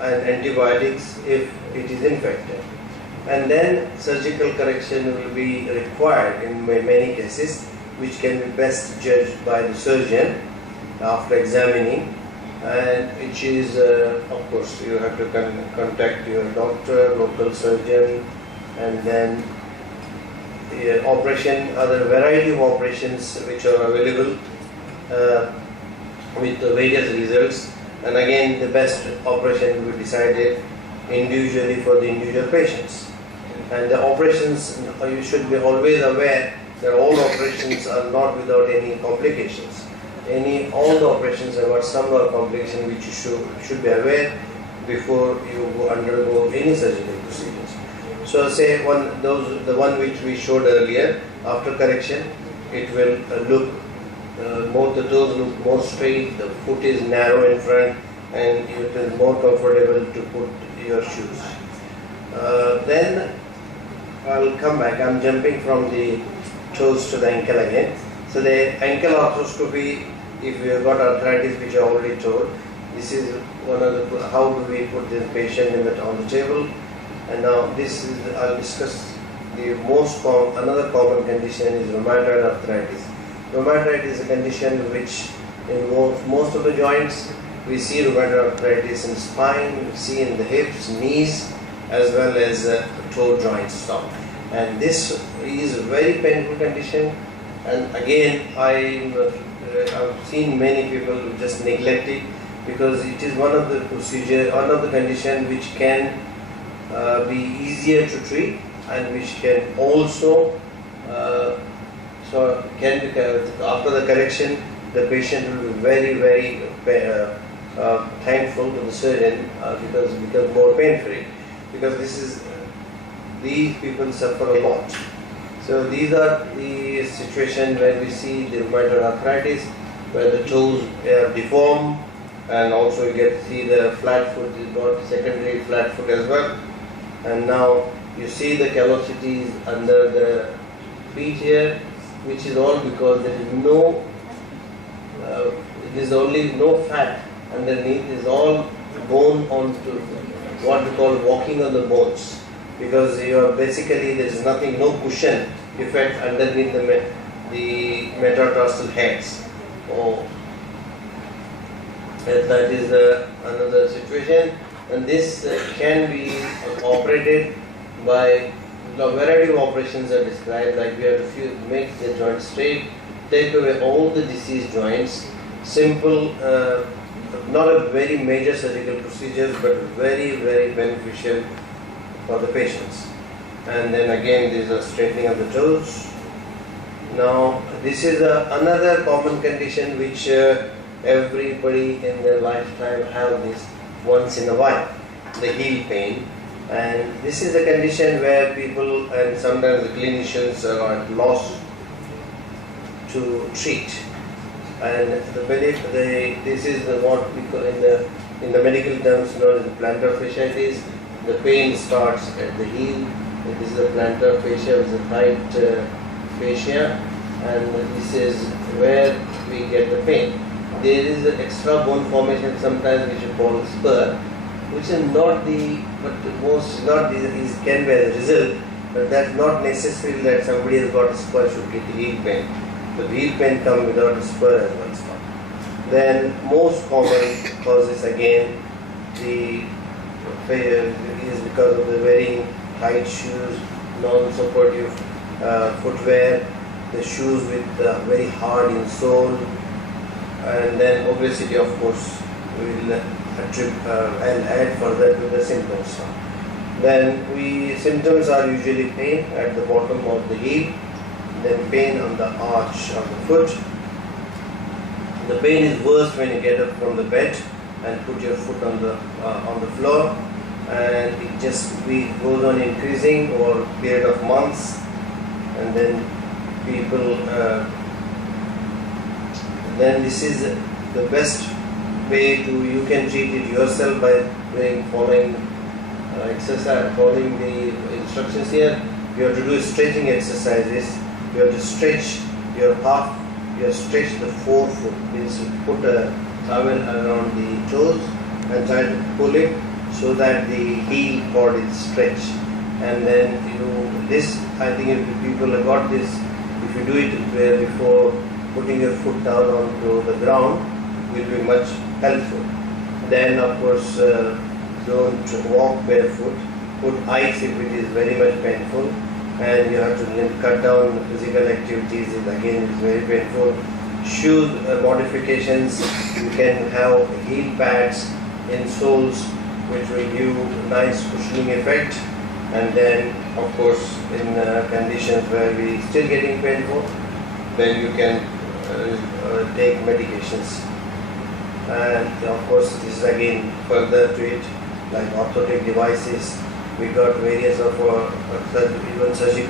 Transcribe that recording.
and antibiotics if it is infected. And then surgical correction will be required in many cases, which can be best judged by the surgeon after examining, and which is of course you have to contact your doctor, local surgeon, and then the operation, other variety of operations which are available with various results, and again the best operation will be decided individually for the individual patients. And the operations, you should be always aware that all operations are not without any complications. All the operations have got some complication which you should be aware before you undergo any surgical procedures. So say the one which we showed earlier, after correction, it will look the toes look more straight, the foot is narrow in front, and it is more comfortable to put your shoes. Then I'll come back. I'm jumping from the toes to the ankle again. So the ankle arthroscopy, if you have got arthritis, which I already told, this is one of the, how do we put the patient on the table. And now this is, I'll discuss the another common condition is rheumatoid arthritis. Rheumatoid is a condition which involves most of the joints. We see rheumatoid arthritis in spine, we see in the hips, knees, as well as toe joints. And this is a very painful condition. And again, I've seen many people who just neglect it because it is one of the condition which can be easier to treat and which can also after the correction, the patient will be very, very thankful to the surgeon because it becomes more pain-free. Because these people suffer a lot. So these are the situations where we see the rheumatoid arthritis, where the toes are deformed, and also you get to see the flat foot, you got secondary flat foot as well. And now you see the callosities under the feet here, which is all because there is only no fat underneath. It is all bone onto what we call walking on the bones, because you are basically there is nothing, no cushion effect underneath the metatarsal heads. That is another situation, and this can be operated by a variety of operations are described, like we have to make the joint straight, take away all the diseased joints, simple, not a very major surgical procedures, but very, very beneficial for the patients. And then again, there is a straightening of the toes. Now, this is another common condition which everybody in their lifetime have this once in a while, the heel pain. And this is a condition where people and sometimes the clinicians are at loss to treat. And this is what we call in the medical terms known as the plantar fasciitis. The pain starts at the heel. This is the plantar fascia, which is the tight fascia, and this is where we get the pain. There is an extra bone formation sometimes which we call spur, which is not can be a result, but that's not necessarily that somebody has got a spur should get heel pain. The heel pain comes without a spur as well. Then most common causes again is because of the wearing tight shoes, non-supportive footwear, the shoes with very hard insole, and then obesity, of course, will add further to the symptoms. Then symptoms are usually pain at the bottom of the heel, then pain on the arch of the foot. The pain is worst when you get up from the bed and put your foot on the floor, and it just goes on increasing over a period of months, and then people then this is the best way you can treat it yourself by following exercise, following the instructions here. You have to do stretching exercises. You have to stretch your half. You have to stretch the forefoot. Means you put a towel around the toes and try to pull it so that the heel cord is stretched. And then this, I think if people have got this, if you do it before putting your foot down onto the ground, will be much helpful. Then of course don't walk barefoot. Put ice if it is very much painful, and you have to cut down physical activities. It again is very painful. Shoe modifications, you can have heel pads in soles which will give nice cushioning effect. And then of course in conditions where we still getting painful, then you can take medications. And of course this is again further to it, like orthotic devices. We got various of even surgical